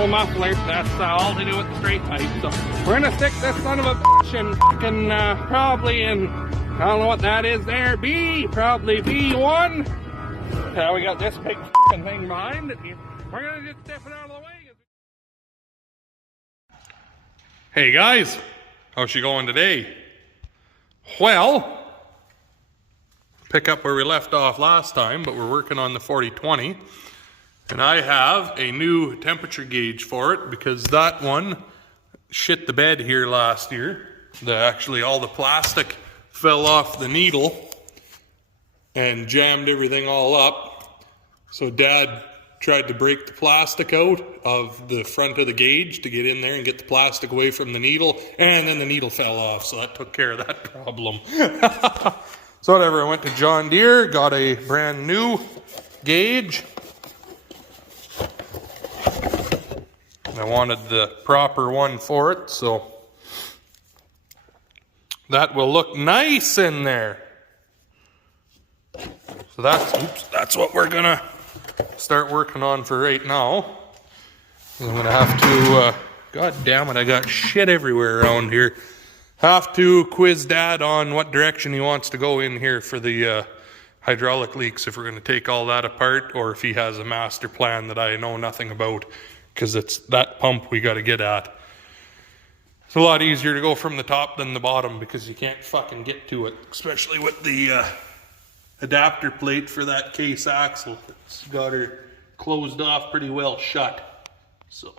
normal muffler. That's all to do with the straight pipe. So we're gonna stick this son of a bitch in fucking probably in, I don't know what that is there, probably B1. We got this big fucking thing behind it. We're gonna just step it out of the way. Hey guys, how's she going today? Well, pick up where we left off last time, but we're working on the 4020. And I have a new temperature gauge for it because that one shit the bed here last year. Actually, all the plastic fell off the needle and jammed everything all up. So Dad tried to break the plastic out of the front of the gauge to get in there and get the plastic away from the needle, and then the needle fell off, so that took care of that problem. So whatever, I went to John Deere, got a brand new gauge. I wanted the proper one for it, so that will look nice in there. So that's what we're gonna start working on for right now. I'm gonna have to, god damn it, I got shit everywhere around here. Have to quiz Dad on what direction he wants to go in here for the hydraulic leaks, if we're gonna take all that apart, or if he has a master plan that I know nothing about, because it's that pump we gotta get at. It's a lot easier to go from the top than the bottom because you can't fucking get to it, especially with the adapter plate for that case axle. It's got her closed off pretty well shut. So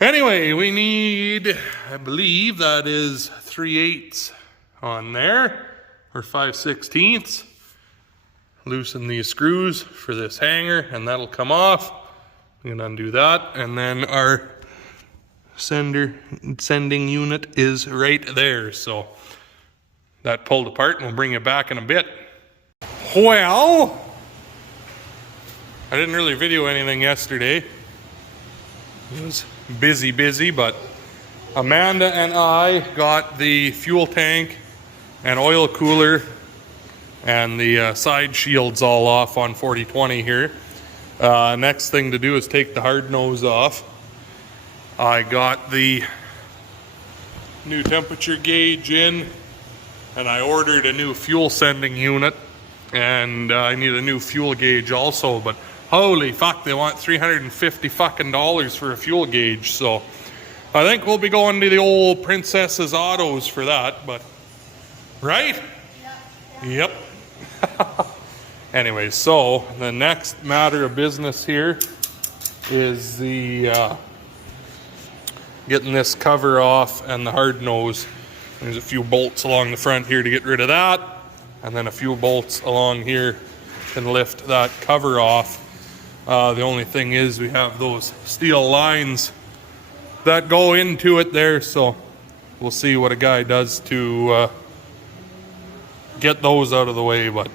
anyway, we need, I believe that is 3/8 on there, or 5/16. Loosen these screws for this hanger and that'll come off. We can undo that, and then our sending unit is right there. So that pulled apart, and we'll bring it back in a bit. Well, I didn't really video anything yesterday. It was busy, but Amanda and I got the fuel tank and oil cooler and the side shields all off on 4020 here. Next thing to do is take the hard nose off. I got the new temperature gauge in, and I ordered a new fuel sending unit, and I need a new fuel gauge also, but holy fuck, they want $350 fucking for a fuel gauge. So I think we'll be going to the old Princess's Autos for that, but right? Yep. Anyway, so the next matter of business here is the getting this cover off and the hard nose. There's a few bolts along the front here to get rid of that, and then a few bolts along here can lift that cover off. The only thing is we have those steel lines that go into it there, so we'll see what a guy does to get those out of the way, but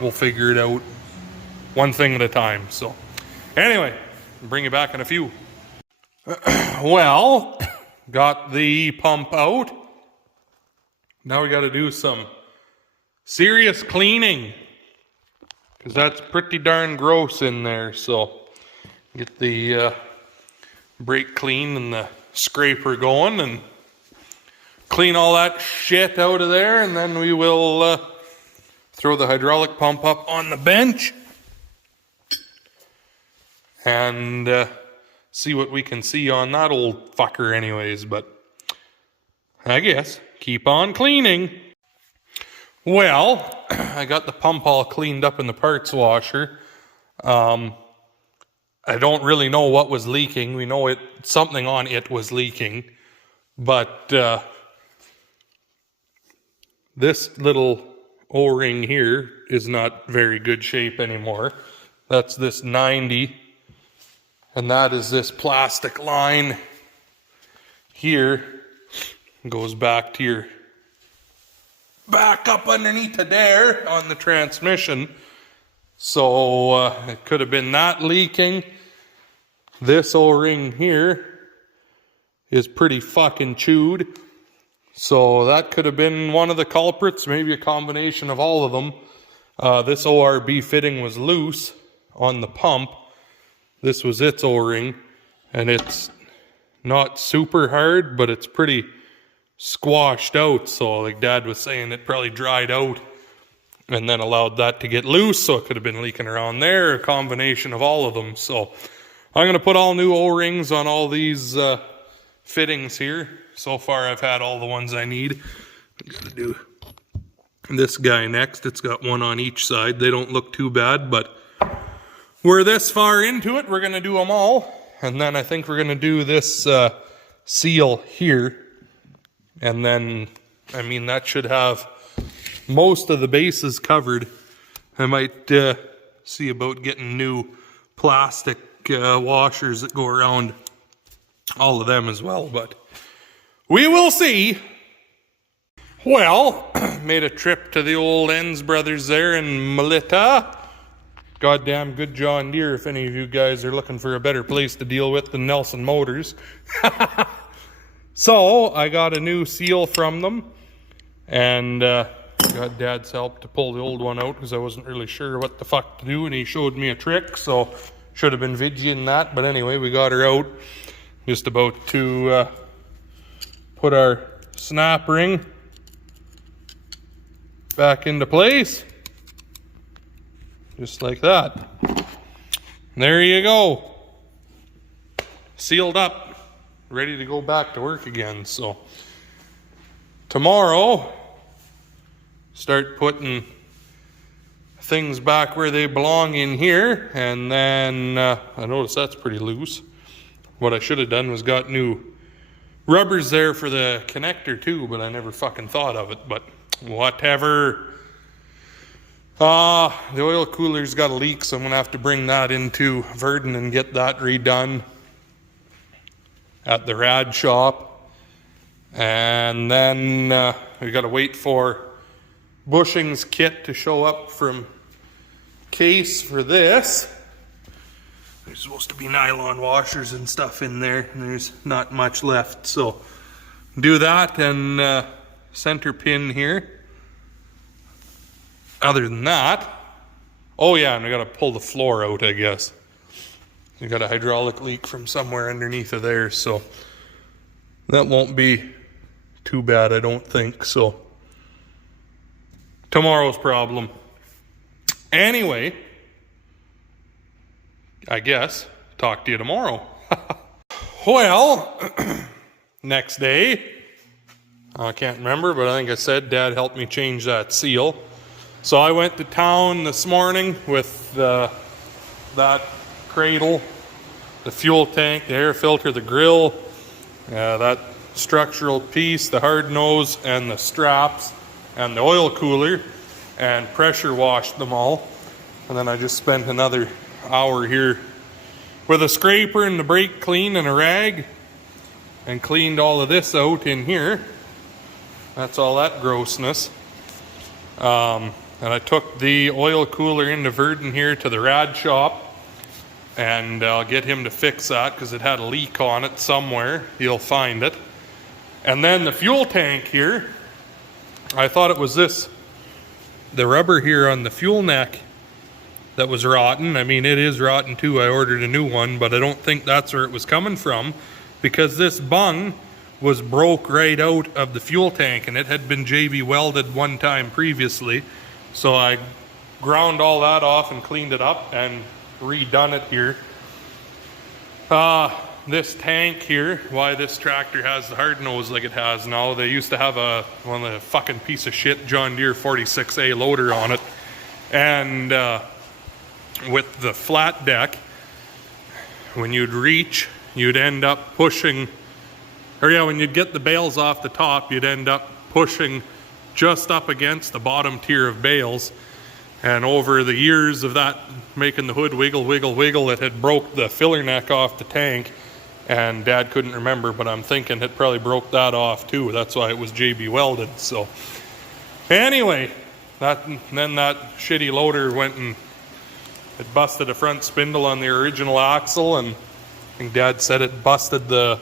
we'll figure it out one thing at a time. So anyway, I'll bring you back in a few. Well, got the pump out. Now we got to do some serious cleaning, because that's pretty darn gross in there. So get the brake clean and the scraper going and clean all that shit out of there, and then we will throw the hydraulic pump up on the bench and see what we can see on that old fucker anyways. But I guess keep on cleaning. Well, I got the pump all cleaned up in the parts washer. I don't really know what was leaking. We know something on it was leaking, but this little O-ring here is not very good shape anymore. That's this 90, and that is this plastic line here. Goes back to your back up underneath the there on the transmission. So it could have been that leaking. This O-ring here is pretty fucking chewed. So that could have been one of the culprits, maybe a combination of all of them. This ORB fitting was loose on the pump. this was its O-ring, and it's not super hard, but it's pretty squashed out. So like Dad was saying, it probably dried out and then allowed that to get loose, so it could have been leaking around there, a combination of all of them. So I'm going to put all new O-rings on all these fittings here. So far I've had all the ones I need. I'm going to do this guy next. It's got one on each side. They don't look too bad, but we're this far into it, we're going to do them all. And then I think we're going to do this seal here. And then, I mean, that should have most of the bases covered. I might see about getting new plastic washers that go around all of them as well, but we will see. Well, made a trip to the old Enns Brothers there in Melita. Goddamn good John Deere if any of you guys are looking for a better place to deal with than Nelson Motors. So I got a new seal from them, and got Dad's help to pull the old one out because I wasn't really sure what the fuck to do, and he showed me a trick, so should have been videoing that. But anyway, we got her out. Just about to put our snap ring back into place. Just like that. There you go. Sealed up. Ready to go back to work again. So tomorrow, start putting things back where they belong in here. And then I noticed that's pretty loose. What I should have done was got new rubbers there for the connector too, but I never fucking thought of it. But whatever. The oil cooler's got a leak, so I'm going to have to bring that into Verdon and get that redone at the rad shop. And then we got to wait for bushing's kit to show up from Case for this. There's supposed to be nylon washers and stuff in there, and there's not much left. So do that, and center pin here. Other than that, oh yeah, and I got to pull the floor out, I guess. You got a hydraulic leak from somewhere underneath of there, so that won't be too bad, I don't think. So tomorrow's problem. Anyway, I guess talk to you tomorrow. Well, next day, I can't remember, but I think I said Dad helped me change that seal. So I went to town this morning with that cradle, the fuel tank, the air filter, the grill, that structural piece, the hard nose, and the straps, and the oil cooler, and pressure washed them all. And then I just spent another hour here with a scraper and the brake clean and a rag, and cleaned all of this out in here. That's all that grossness. And I took the oil cooler into Verdon here to the rad shop, and I'll get him to fix that because it had a leak on it somewhere. He'll find it. And then the fuel tank here, I thought it was the rubber here on the fuel neck that was rotten. I mean, it is rotten too. I ordered a new one, but I don't think that's where it was coming from, because this bung was broke right out of the fuel tank, and it had been JB welded one time previously. So I ground all that off and cleaned it up and redone it here. This tank here, why this tractor has the hard nose like it has now, they used to have one of the fucking piece of shit John Deere 46A loader on it. And with the flat deck, when you'd reach, you'd end up pushing, when you'd get the bales off the top, you'd end up pushing just up against the bottom tier of bales. And over the years of that, making the hood wiggle, wiggle, wiggle, it had broke the filler neck off the tank. And Dad couldn't remember, but I'm thinking it probably broke that off too. That's why it was JB welded. So anyway, then that shitty loader went and it busted a front spindle on the original axle, and I think Dad said it busted the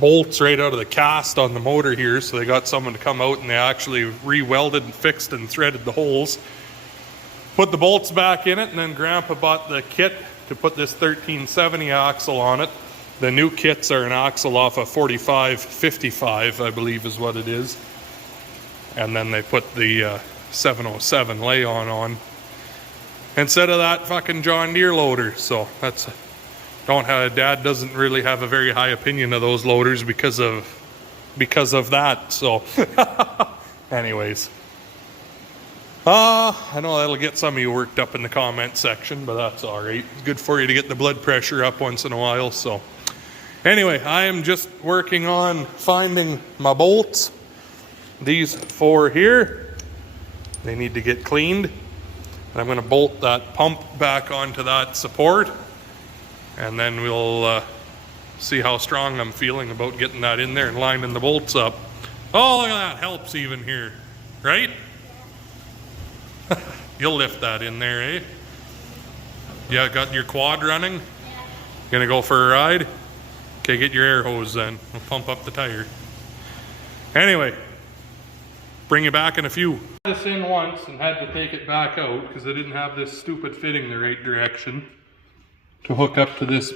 bolts right out of the cast on the motor here. So they got someone to come out and they actually re-welded and fixed and threaded the holes, put the bolts back in it, and then Grandpa bought the kit to put this 1370 axle on it. The new kits are an axle off a 45-55, I believe is what it is. And then they put the 707 lay-on on instead of that fucking John Deere loader. So that's Dad doesn't really have a very high opinion of those loaders because of that. So anyways, I know that'll get some of you worked up in the comment section, but that's all right. It's good for you to get the blood pressure up once in a while. So anyway, I am just working on finding my bolts. These 4 here, they need to get cleaned. And I'm going to bolt that pump back onto that support. And then we'll see how strong I'm feeling about getting that in there and lining the bolts up. Oh, look at that. Helps even here. Right? You'll lift that in there, eh? Yeah, got your quad running? Yeah. Gonna go for a ride? Okay, get your air hose then. We'll pump up the tire. Anyway, bring you back in a few. I had this in once and had to take it back out because I didn't have this stupid fitting the right direction to hook up to this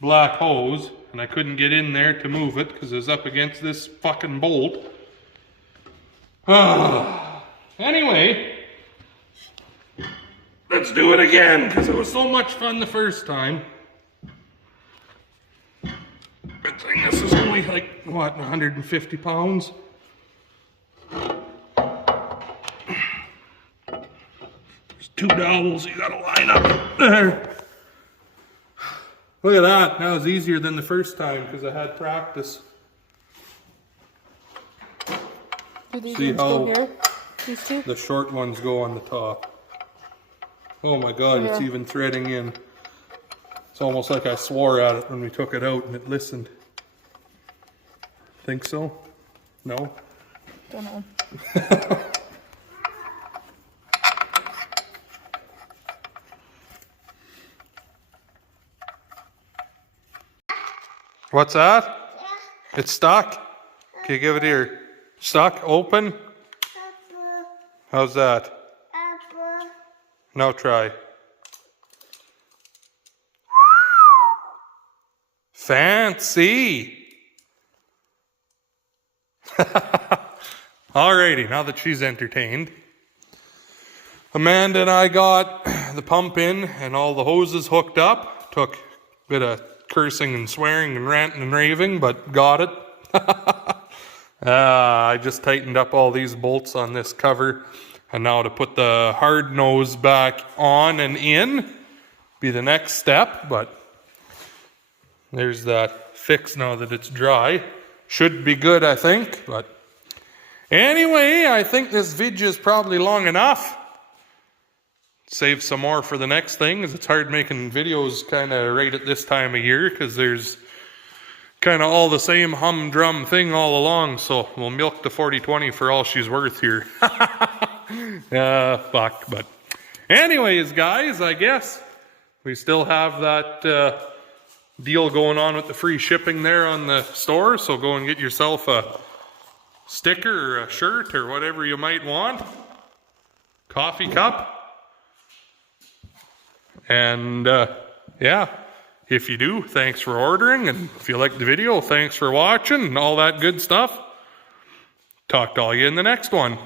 black hose, and I couldn't get in there to move it because it was up against this fucking bolt. Anyway, let's do it again because it was so much fun the first time. Good thing this is only like, what, 150 pounds? There's 2 dowels you gotta line up there. Look at that. That was easier than the first time because I had practice. Do these See ones how go here? These 2? The short ones go on the top. Oh my God, it's even threading in. It's almost like I swore at it when we took it out and it listened. Think so? No? Don't know. What's that? It's stuck? Okay, give it here. Stuck? Open? How's that? Now try. Fancy! Alrighty, now that she's entertained. Amanda and I got the pump in and all the hoses hooked up. Took a bit of cursing and swearing and ranting and raving, but got it. I just tightened up all these bolts on this cover, and now to put the hard nose back on and in be the next step, but there's that fix now that it's dry. Should be good, I think, but anyway, I think this video is probably long enough. Save some more for the next thing, as it's hard making videos kind of right at this time of year because there's kind of all the same humdrum thing all along, so we'll milk the 4020 for all she's worth here. Fuck, but anyways, guys, I guess we still have that deal going on with the free shipping there on the store, so go and get yourself a sticker or a shirt or whatever you might want. Coffee cup. And yeah, if you do, thanks for ordering, and if you like the video, thanks for watching and all that good stuff. Talk to all you in the next one.